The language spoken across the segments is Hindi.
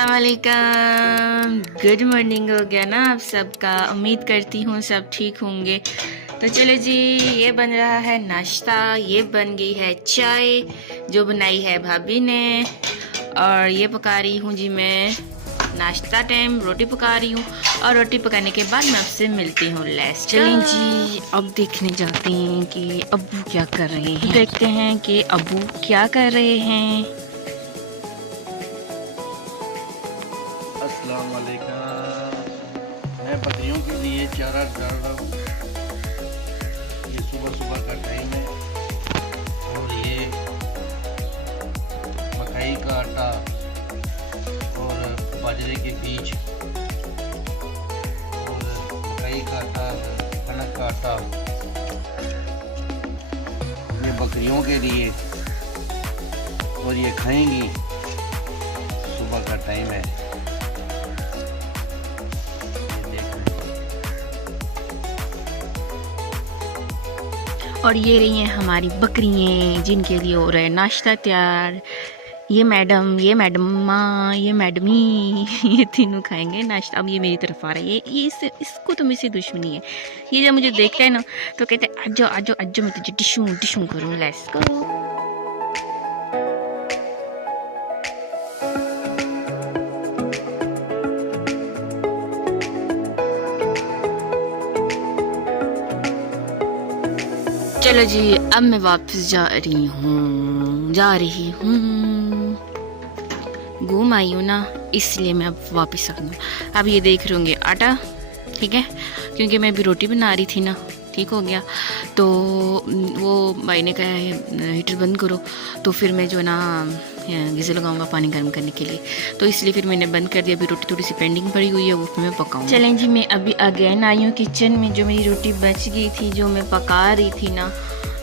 अस्सलाम वालेकुम। गुड मॉर्निंग हो गया ना आप सबका। उम्मीद करती हूँ सब ठीक होंगे। तो चलो जी, ये बन रहा है नाश्ता, ये बन गई है चाय जो बनाई है भाभी ने, और ये पका रही हूँ जी मैं नाश्ता टाइम, रोटी पका रही हूँ। और रोटी पकाने के बाद मैं आपसे मिलती हूँ। लेट्स चलें जी, अब देखने जाते हैं कि अब्बू क्या कर रहे हैं। देखते हैं कि अब्बू क्या कर रहे हैं। अस्सलाम वालेकुम। मैं बकरियों के लिए चारा डाल रहा हूँ। ये सुबह सुबह का टाइम है और ये मकई का आटा और बाजरे के बीज और मकई का आटा, कनक का आटा, ये बकरियों के लिए, और ये खाएंगी। सुबह का टाइम है। और ये रही हैं हमारी बकरियाँ जिनके लिए हो रहा है नाश्ता तैयार। ये मैडम, ये मैडम, ये मैडमी, ये तीनों खाएंगे नाश्ता। अब ये मेरी तरफ आ रहा है। ये इसको तो मुझसे दुश्मनी है। ये जब मुझे देखता है ना तो कहते हैं आजो आजो आजो, मैं तुझे टिशू टिशू करूँ। Let's go. चलो जी, अब मैं वापस जा रही हूँ। घूम आई हूँ ना, इसलिए मैं अब वापस आ गई हूँ। अब ये देख रहे होंगे आटा, ठीक है, क्योंकि मैं अभी रोटी बना रही थी ना, ठीक हो गया। तो वो भाई ने कहा है हीटर बंद करो, तो फिर मैं जो ना गीज़र लगाऊंगा पानी गर्म करने के लिए, तो इसलिए फिर मैंने बंद कर दिया। अभी रोटी थोड़ी सी पेंडिंग पड़ी हुई है, वो मैं पकाऊँ। चलें जी, मैं अभी अगेन आई हूँ किचन में। जो मेरी रोटी बच गई थी, जो मैं पका रही थी ना,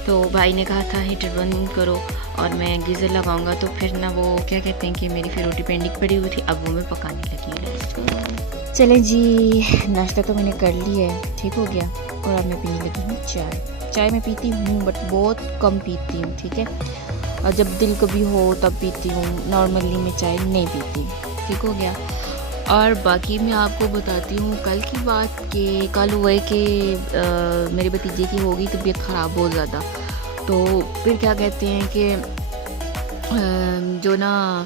तो भाई ने कहा था हीटर बंद करो और मैं गीज़र लगाऊंगा। तो फिर ना वो क्या कहते हैं कि मेरी फिर रोटी पेंडिंग पड़ी हुई थी, अब वो मैं पकाने लगी है। चलें जी, नाश्ता तो मैंने कर लिया है, ठीक हो गया। और अब मैं पीने लगी हूँ चाय। चाय मैं पीती हूँ बट बहुत कम पीती हूँ, ठीक है, और जब दिल कभी हो तब पीती हूँ। नॉर्मली मैं चाय नहीं पीती, ठीक हो गया। और बाकी मैं आपको बताती हूँ कल की बात, कि कल हुआ है कि मेरे भतीजे की हो गई तबीयत ख़राब बहुत ज़्यादा। तो फिर क्या कहते हैं कि जो ना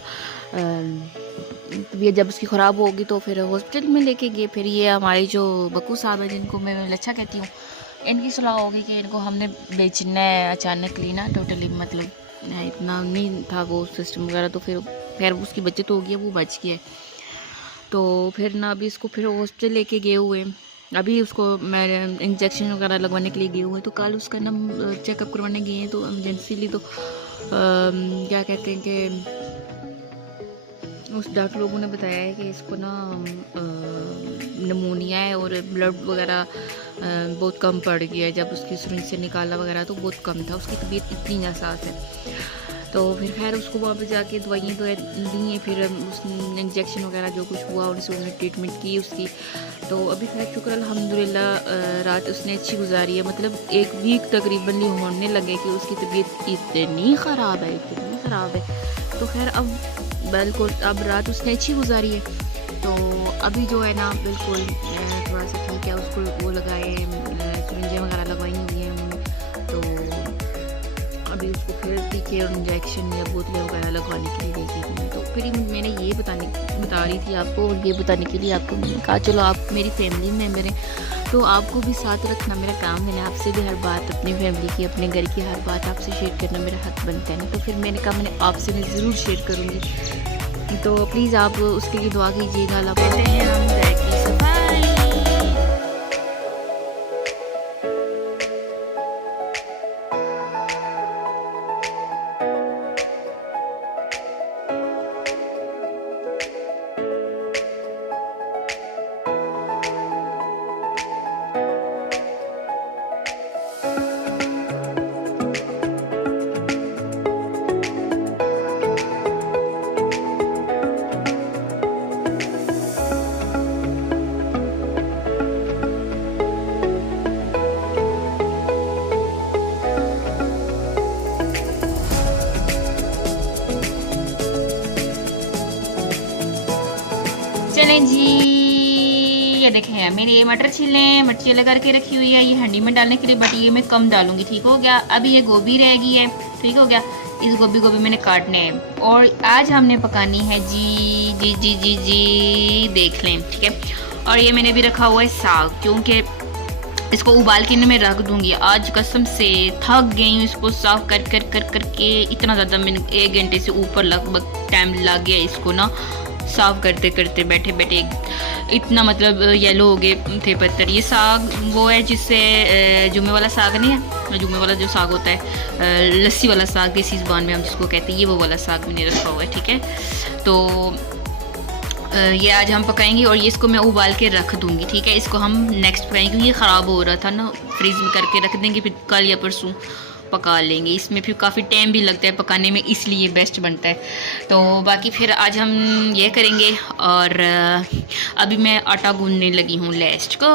तबीयत जब उसकी ख़राब होगी तो फिर हॉस्पिटल में लेके गए। फिर ये हमारे जो बक्कू साहब है, जिनको मैं लच्छा कहती हूँ, इनकी सलाह होगी कि इनको हमने बेचना है अचानकली ना, टोटली मतलब इतना नहीं था वो सिस्टम वगैरह। तो फिर खैर उसकी बचत हो गई है, वो बच गया है। तो फिर ना अभी इसको फिर हॉस्पिटल लेके गए हुए, अभी उसको मैं इंजेक्शन वगैरह लगवाने के लिए गए हुए। तो कल उसका ना चेकअप करवाने गए हैं, तो इमरजेंसीली तो क्या कहते हैं कि उस डॉक्टर लोगों ने बताया है कि इसको ना निमोनिया है और ब्लड वगैरह बहुत कम पड़ गया है। जब उसकी सिरिंज से निकाला वगैरह तो बहुत कम था, उसकी तबीयत इतनी नासाज है। तो फिर खैर उसको वहाँ पे जाके दवाइयाँ दी हैं, फिर उसने इंजेक्शन वगैरह जो कुछ हुआ उन्होंने ट्रीटमेंट की उसकी। तो अभी खैर शुक्र अल्हम्दुलिल्लाह रात उसने अच्छी गुजारी है। मतलब एक वीक तकरीबन होने लगे कि उसकी तबीयत इतनी ख़राब है। तो खैर अब बिल्कुल अब रात उसने अच्छी गुजारी है। तो अभी जो है ना बिल्कुल थोड़ा सा ठीक है। उसको वो लगाए, सिरिंजें वगैरह लगवाई हुई हैं उन्होंने। तो अभी उसको फिर टीके और इंजेक्शन या बोतलें वगैरह लगवाने के लिए भेजी थी। तो फिर मैंने ये बता रही थी आपको, और ये बताने के लिए आपको मैंने कहा चलो आप मेरी फैमिली मेम्बर हैं तो आपको भी साथ रखना मेरा काम है ना। आपसे भी हर बात, अपनी फैमिली की, अपने घर की हर बात आपसे शेयर करना मेरा हक बनता है ना। तो फिर मैंने कहा मैंने आपसे मैं ज़रूर शेयर करूँगी। तो प्लीज़ आप उसके लिए दुआ कीजिएगा। अल्लाह कहते हैं हम घर की सफाई। चलें जी, ये देखें मैंने ये मटर छीले करके रखी हुई है, ये हंडी में डालने के लिए, बट ये मैं कम डालूंगी, ठीक हो गया। अभी ये गोभी रह गई है, ठीक हो गया। इस गोभी को भी मैंने काटने हैं और आज हमने पकानी है जी जी जी जी जी, देख लें, ठीक है। और ये मैंने भी रखा हुआ है साग, क्योंकि इसको उबाल के मैं रख दूंगी। आज कसम से थक गई हूँ इसको साफ कर कर कर करके, इतना ज़्यादा मैंने 1 घंटे से ऊपर लगभग टाइम लग गया इसको ना साफ करते करते, बैठे बैठे इतना मतलब येलो हो गए थे पत्थर। ये साग वो है जिससे जुमे वाला साग नहीं है, जुमे वाला जो साग होता है, लस्सी वाला साग देसी ज़ुबान में हम जिसको कहते हैं, ये वो वाला साग मैंने रखा हुआ है, ठीक है। तो ये आज हम पकाएंगे और ये इसको मैं उबाल के रख दूंगी, ठीक है। इसको हम नेक्स्ट पकाएंगे क्योंकि ये ख़राब हो रहा था ना, फ्रीज में करके रख देंगे, फिर कल या परसों पका लेंगे। इसमें फिर काफ़ी टाइम भी लगता है पकाने में, इसलिए बेस्ट बनता है। तो बाकी फिर आज हम ये करेंगे और अभी मैं आटा गूंदने लगी हूँ लेस्ट को।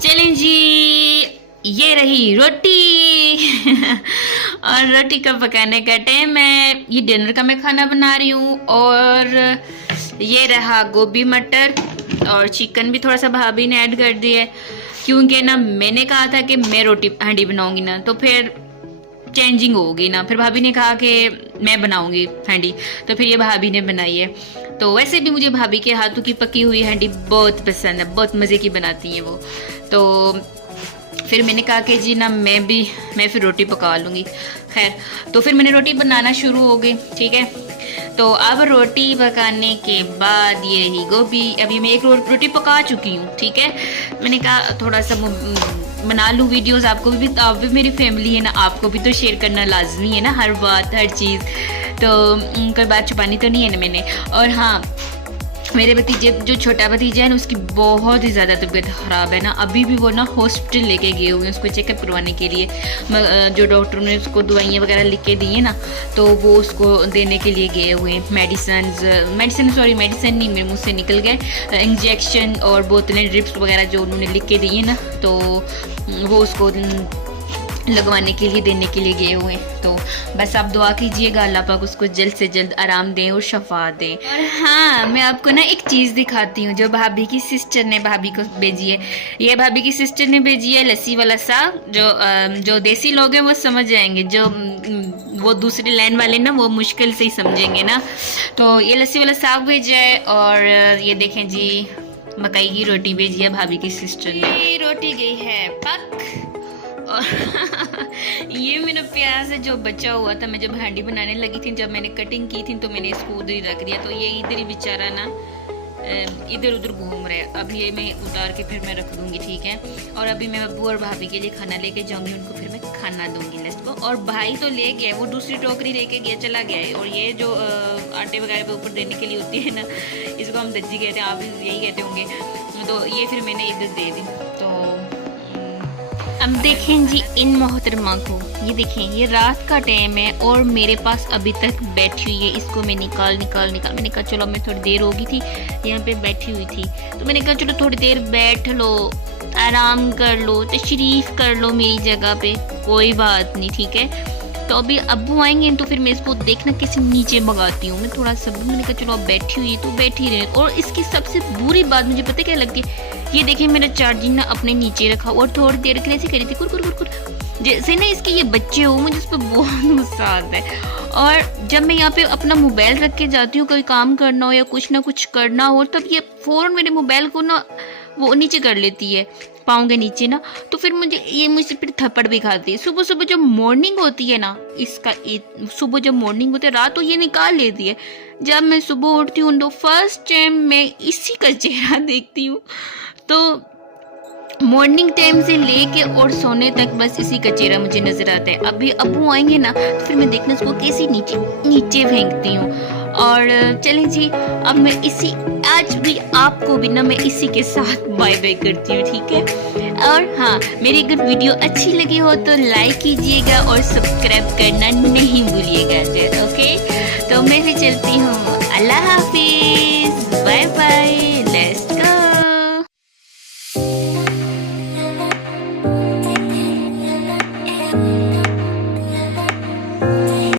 चलें जी, ये रही रोटी और रोटी का पकाने का टाइम है। ये डिनर का मैं खाना बना रही हूँ और ये रहा गोभी मटर और चिकन भी थोड़ा सा भाभी ने ऐड कर दिया है, क्योंकि ना मैंने कहा था कि मैं रोटी हांडी बनाऊंगी ना, तो फिर चेंजिंग होगी ना, फिर भाभी ने कहा कि मैं बनाऊंगी हांडी, तो फिर ये भाभी ने बनाई है। तो वैसे भी मुझे भाभी के हाथों की पकी हुई हांडी बहुत पसंद है, बहुत मज़े की बनाती हैं वो। तो फिर मैंने कहा कि जी ना मैं फिर रोटी पका लूँगी। खैर, तो फिर मैंने रोटी बनाना शुरू हो गई, ठीक है। तो अब रोटी पकाने के बाद ये रही गोभी। अभी मैं एक रोटी पका चुकी हूँ, ठीक है। मैंने कहा थोड़ा सा बना लूँ वीडियोस, आपको भी, आप भी मेरी फैमिली है ना, आपको भी तो शेयर करना लाजमी है ना, हर बात हर चीज़। तो कोई बात छुपानी तो नहीं है ना मैंने। और हाँ, मेरे भतीजे जो छोटा भतीजा है ना, उसकी बहुत ही ज़्यादा तबीयत ख़राब है ना, अभी भी वो ना हॉस्पिटल लेके गए हुए हैं उसको चेकअप करवाने के लिए। जो डॉक्टर ने उसको दवाइयाँ वगैरह लिख के दी है ना, तो वो उसको देने के लिए गए हुए हैं। मेडिसिन नहीं, मेरे मुँह से निकल गए, इंजेक्शन और बोतलें ड्रिप्स वगैरह जो उन्होंने लिख के दी है ना, तो वो उसको लगवाने के लिए देने के लिए गए हुए हैं। तो बस आप दुआ कीजिएगा अल्लाह पाक उसको जल्द से जल्द आराम दें और शफा दें। और हाँ, मैं आपको ना एक चीज़ दिखाती हूँ जो भाभी की सिस्टर ने भाभी को भेजी है। ये भाभी की सिस्टर ने भेजी है लस्सी वाला साग, जो देसी लोग हैं वो समझ जाएंगे, जो वो दूसरे लैंड वाले ना वो मुश्किल से ही समझेंगे ना। तो ये लस्सी वाला साग भेजा है और ये देखें जी, मकई की रोटी भेजी है भाभी की सिस्टर ने। रोटी गई है पक और ये मेरा प्याज है जो बचा हुआ था, मैं जब हांडी बनाने लगी थी, जब मैंने कटिंग की थी तो मैंने इसको उधर ही रख दिया। तो ये इधर ही बेचारा ना इधर उधर घूम रहा है। अब ये मैं उतार के फिर मैं रख दूंगी, ठीक है। और अभी मैं अब्बू और भाभी के लिए खाना लेके जाऊंगी, उनको फिर मैं खाना दूंगी लेस्ट को। और भाई तो ले गया, वो दूसरी टोकरी लेके गया, चला गया है। और ये जो आटे वगैरह पे ऊपर देने के लिए होती है ना, इसको हम दज्जी कहते हैं, आप यही कहते होंगे। तो ये फिर मैंने इधर दे दी। तो अब देखें जी इन मोहतरमा को, ये देखें, ये रात का टाइम है और मेरे पास अभी तक बैठी हुई है। इसको मैं निकाल मैंने कहा चलो, मैं थोड़ी देर हो गई थी यहाँ पे बैठी हुई थी, तो मैंने कहा चलो थोड़ी देर बैठ लो, आराम कर लो, तशरीफ कर लो मेरी जगह पे, कोई बात नहीं, ठीक है। तो अभी अब्बू आएंगे तो फिर मैं इसको देखना कैसे नीचे भगाती हूँ। मैं थोड़ा सा, मैंने कहा चलो अब बैठी हुई है तो बैठी रहे। और इसकी सबसे बुरी बात मुझे पता क्या लगती है, ये देखिए मेरा चार्जिंग ना अपने नीचे रखा और थोड़ी देर के लिए ऐसे करी थी कुर जैसे ना इसके ये बच्चे हो, मुझे इस पर बहुत गुस्सा आता है। और जब मैं यहाँ पे अपना मोबाइल रख के जाती हूँ, कोई काम करना हो या कुछ ना कुछ करना हो, तब ये फ़ौरन मेरे मोबाइल को ना वो नीचे कर लेती है, पाँव के नीचे ना। तो फिर मुझसे फिर थप्पड़ भी खाती है। सुबह सुबह जब मॉर्निंग होती है ना, सुबह जब मॉर्निंग होती है, रात तो ये निकाल लेती है। जब मैं सुबह उठती हूँ तो फर्स्ट टाइम मैं इसी का चेहरा देखती हूँ। तो मॉर्निंग टाइम से लेके और सोने तक बस इसी का चेहरा मुझे नजर आता है। अभी अब्बू आएंगे ना तो फिर मैं देखना इसको कैसे नीचे फेंकती हूँ। और चलें जी, अब मैं आज भी आपको भी ना मैं इसी के साथ बाय बाय करती हूँ, ठीक है। और हाँ, मेरी अगर वीडियो अच्छी लगी हो तो लाइक कीजिएगा और सब्सक्राइब करना नहीं भूलिएगा, ओके। तो मैं भी चलती हूँ, अल्लाह हाफिज, बाय बाय।